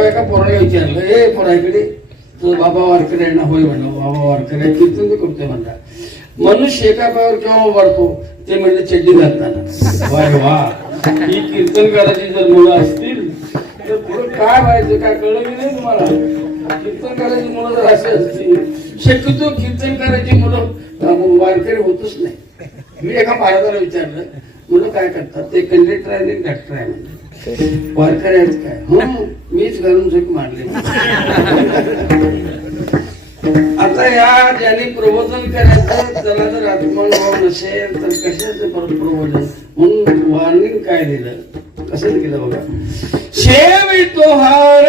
परवा एका पोराला विचारलं, ए पोराकडे तो बाबा वारकरी आहे ना? होय म्हणलं, बाबा वारकरी आहे. कीर्तन तो करतोय म्हणला. मनुष्य एका पायावर केव्हा उभारतो? ते म्हणजे चड्डी घालताना. वाय वा, ही कीर्तन करायची जर मुलं असतील तर पुढे काय व्हायचं काय कळलं की नाही तुम्हाला? कीर्तन करायची मुलं जर असे असतील, शक्यतो कीर्तन करायची मुलं वारकरी होतच नाही. मी एका महाराजाला विचारलं, मुलं काय करतात? ते कंडक्टर आहे डॉक्टर आहे म्हणजे. वारकरी आहेत काय? हो, मीच घरून झोक मारले. आता या ज्याने प्रबोधन करायचं त्याला जर आत्मभाव नसेल तर कशाचं परत प्रबोधन? म्हणून वॉर्निंग काय दिलं, कसं केलं बघा. शेवितो हा